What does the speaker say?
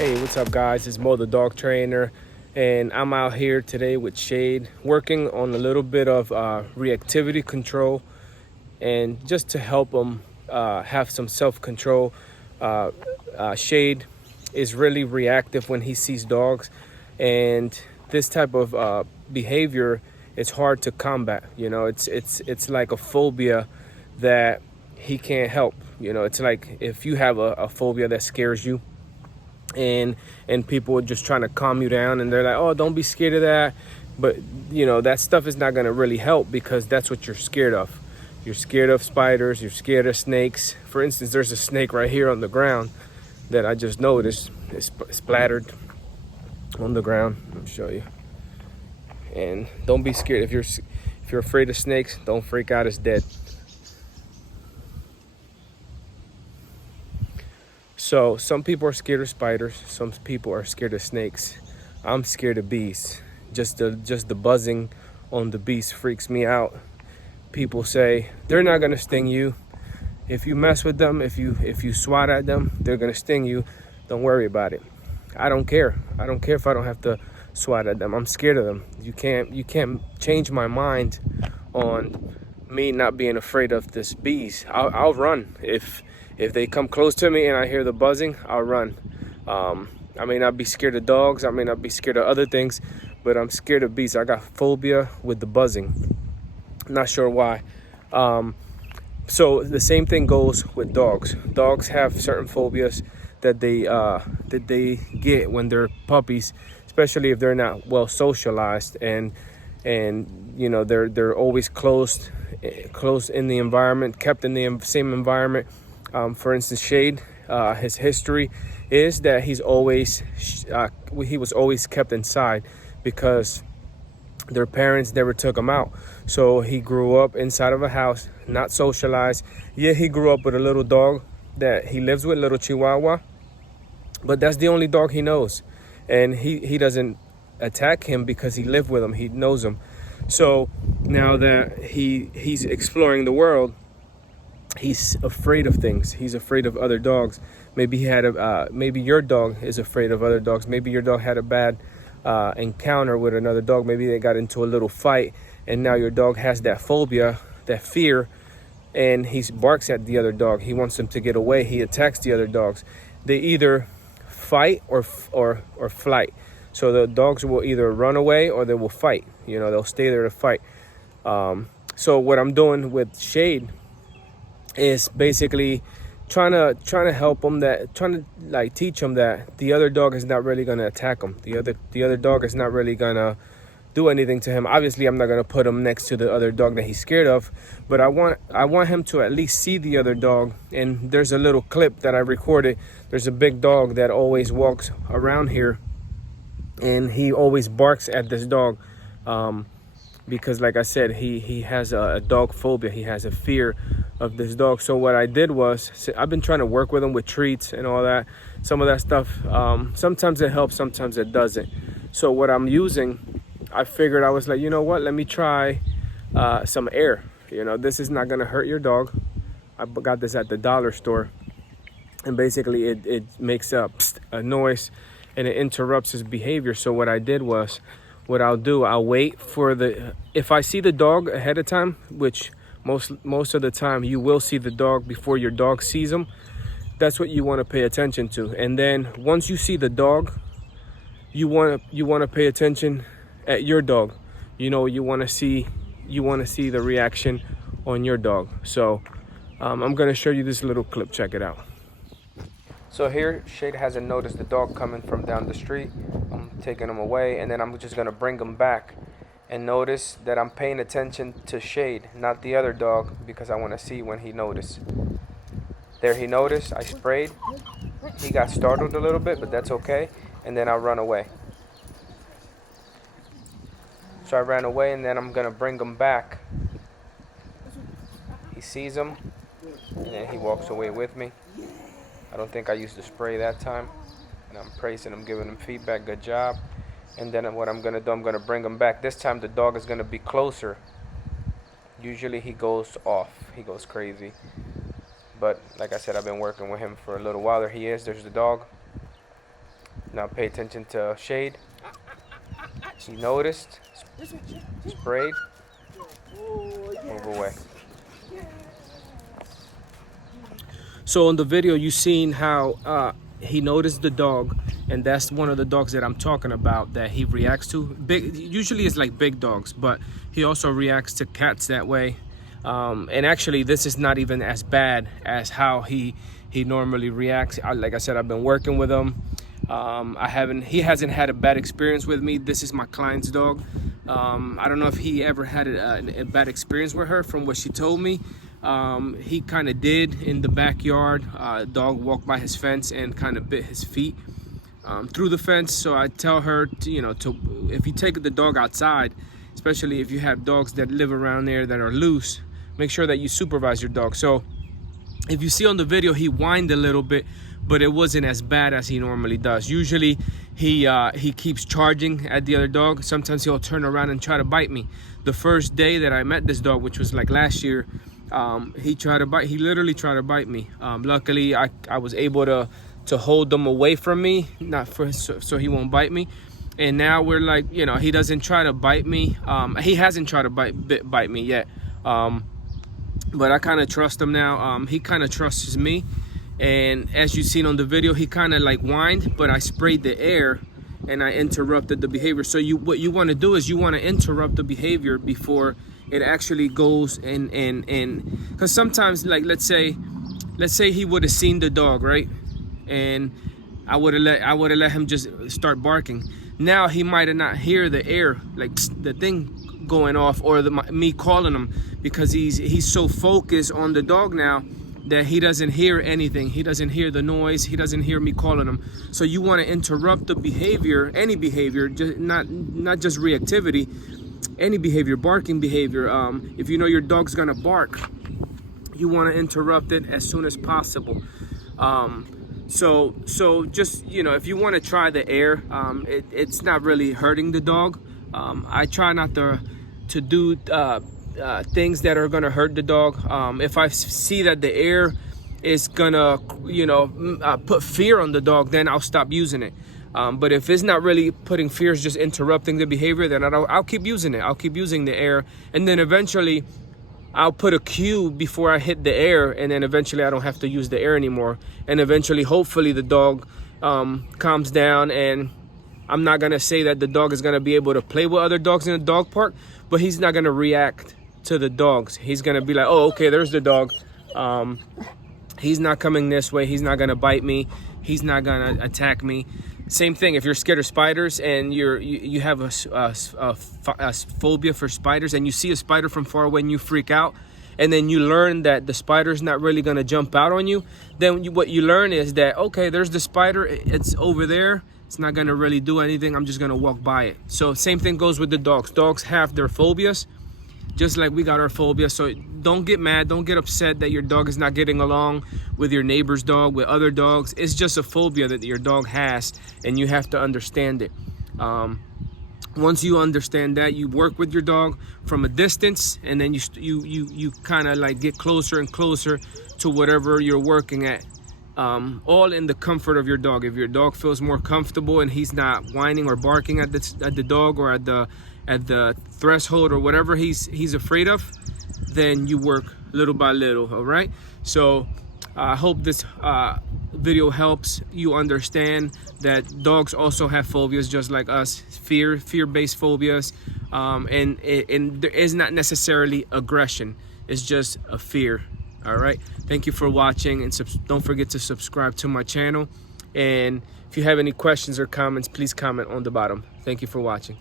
Hey, what's up guys? It's Mo the dog trainer, and I'm out here today with Shade working on a little bit of reactivity control, and just to help him have some self-control. Shade is really reactive when he sees dogs, and this type of behavior is hard to combat. You know, it's like a phobia that he can't help. You know, it's like if you have a phobia that scares you, and people are just trying to calm you down, and they're like, oh, don't be scared of that. But you know, that stuff is not going to really help, because that's what you're scared of. You're scared of spiders, you're scared of snakes. For instance, there's a snake right here on the ground that I just noticed is splattered on the ground. Let me show you. And don't be scared. If you're afraid of snakes, don't freak out. It's dead. So some people are scared of spiders, some people are scared of snakes. I'm scared of bees. Just the buzzing on the bees freaks me out. People say they're not gonna sting you. If you mess with them, if you swat at them, they're gonna sting you. Don't worry about it. I don't care. I don't care if I don't have to swat at them. I'm scared of them. You can't change my mind on me not being afraid of this bees. I'll run if they come close to me and I hear the buzzing. I'll run. I may not be scared of dogs, I may not be scared of other things, but I'm scared of bees. I got phobia with the buzzing. Not sure why. So the same thing goes with dogs. Dogs have certain phobias that they get when they're puppies, especially if they're not well socialized, and you know, they're always close in the environment, kept in the same environment. For instance, Shade, his history is that he was always kept inside because their parents never took him out. So he grew up inside of a house, not socialized. Yeah, he grew up with a little dog that he lives with, little Chihuahua, but that's the only dog he knows. And he doesn't attack him because he lived with him, he knows him. So now that he's exploring the world, he's afraid of things. He's afraid of other dogs. Maybe maybe your dog is afraid of other dogs. Maybe your dog had a bad encounter with another dog. Maybe they got into a little fight, and now your dog has that phobia, that fear, and he barks at the other dog. He wants them to get away. He attacks the other dogs. They either fight or flight. So the dogs will either run away or they will fight. You know, they'll stay there to fight. So what I'm doing with Shade is basically trying to help him, trying to like teach him that the other dog is not really gonna attack him. The other dog is not really gonna do anything to him. Obviously, I'm not gonna put him next to the other dog that he's scared of, but I want him to at least see the other dog. And there's a little clip that I recorded. There's a big dog that always walks around here, and he always barks at this dog. Because like I said, he has a dog phobia. He has a fear of this dog. So what I did was, I've been trying to work with him with treats and all that. Some of that stuff, sometimes it helps, sometimes it doesn't. So what I'm using, I figured, I was like, you know what, let me try some air. You know, this is not gonna hurt your dog. I got this at the dollar store, and basically it makes a noise, and it interrupts his behavior. So what I did was, what I'll do, I'll wait for if I see the dog ahead of time, which most of the time you will see the dog before your dog sees him. That's what you want to pay attention to. And then once you see the dog, you want to pay attention at your dog. You know, you want to see the reaction on your dog. So I'm going to show you this little clip. Check it out. So here, Shade hasn't noticed the dog coming from down the street. I'm taking him away, and then I'm just gonna bring him back, and notice that I'm paying attention to Shade, not the other dog, because I want to see when he notices. There, he noticed I sprayed. He got startled a little bit, but that's okay. And then I run away. So I ran away, and then I'm gonna bring him back. He sees him, and then he walks away with me. I don't think I used the spray that time. And I'm praising him, giving him feedback, good job. And then what I'm gonna do, I'm gonna bring him back. This time the dog is gonna be closer. Usually he goes off, he goes crazy. But like I said, I've been working with him for a little while. There he is, there's the dog. Now pay attention to shade. He noticed, sprayed, move away. So on the video, you seen how he noticed the dog, and that's one of the dogs that I'm talking about that he reacts to. Big, usually it's like big dogs, but he also reacts to cats that way. And actually, this is not even as bad as how he normally reacts. Like I said, I've been working with him. He hasn't had a bad experience with me. This is my client's dog. I don't know if he ever had a bad experience with her from what she told me. He kind of did in the backyard. Dog walked by his fence and kind of bit his feet through the fence. So I tell her to if you take the dog outside, especially if you have dogs that live around there that are loose, make sure that you supervise your dog. So if you see on the video, he whined a little bit, but it wasn't as bad as he normally does. Usually he keeps charging at the other dog. Sometimes he'll turn around and try to bite me. The first day that I met this dog, which was like last year, he literally tried to bite me. Luckily I was able to hold them away from me, so he won't bite me. And now we're like, he doesn't try to bite me. He hasn't tried to bite me yet, but I kind of trust him now. He kind of trusts me, and as you've seen on the video, he kind of like whined, but I sprayed the air and I interrupted the behavior. So what you want to do is you want to interrupt the behavior before it actually goes and because sometimes, like let's say he would have seen the dog, right, and I would have let him just start barking. Now he might have not hear the air, like the thing going off, or me calling him, because he's so focused on the dog now that he doesn't hear anything. He doesn't hear the noise. He doesn't hear me calling him. So you want to interrupt the behavior, any behavior, just not just reactivity, any behavior, barking behavior. If you know your dog's gonna bark, you want to interrupt it as soon as possible. So just, if you want to try the air, it's not really hurting the dog. I try not to do things that are gonna hurt the dog. If I see that the air is gonna put fear on the dog, then I'll stop using it. But if it's not really putting fear, it's just interrupting the behavior, then I'll keep using it. I'll keep using the air, and then eventually I'll put a cue before I hit the air, and then eventually I don't have to use the air anymore. And eventually, hopefully, the dog calms down. And I'm not gonna say that the dog is gonna be able to play with other dogs in a dog park, but he's not gonna react to the dogs. He's gonna be like, oh, okay, there's the dog. He's not coming this way. He's not gonna bite me. He's not gonna attack me. Same thing, if you're scared of spiders and you have a phobia for spiders, and you see a spider from far away and you freak out, and then you learn that the spider's not really gonna jump out on you, then what you learn is that, okay, there's the spider, it's over there, it's not gonna really do anything, I'm just gonna walk by it. So same thing goes with the dogs. Dogs have their phobias, just like we got our phobia. So don't get mad, don't get upset that your dog is not getting along with your neighbor's dog, with other dogs. It's just a phobia that your dog has, and you have to understand it. Once you understand that, you work with your dog from a distance, and then you kind of like get closer and closer to whatever you're working at, all in the comfort of your dog. If your dog feels more comfortable and he's not whining or barking at the dog, or at the threshold, or whatever he's afraid of, then you work little by little. All right, so I hope this video helps you understand that dogs also have phobias just like us, fear-based phobias, and there is not necessarily aggression, it's just a fear. All right, thank you for watching, and don't forget to subscribe to my channel. And if you have any questions or comments, please comment on the bottom. Thank you for watching.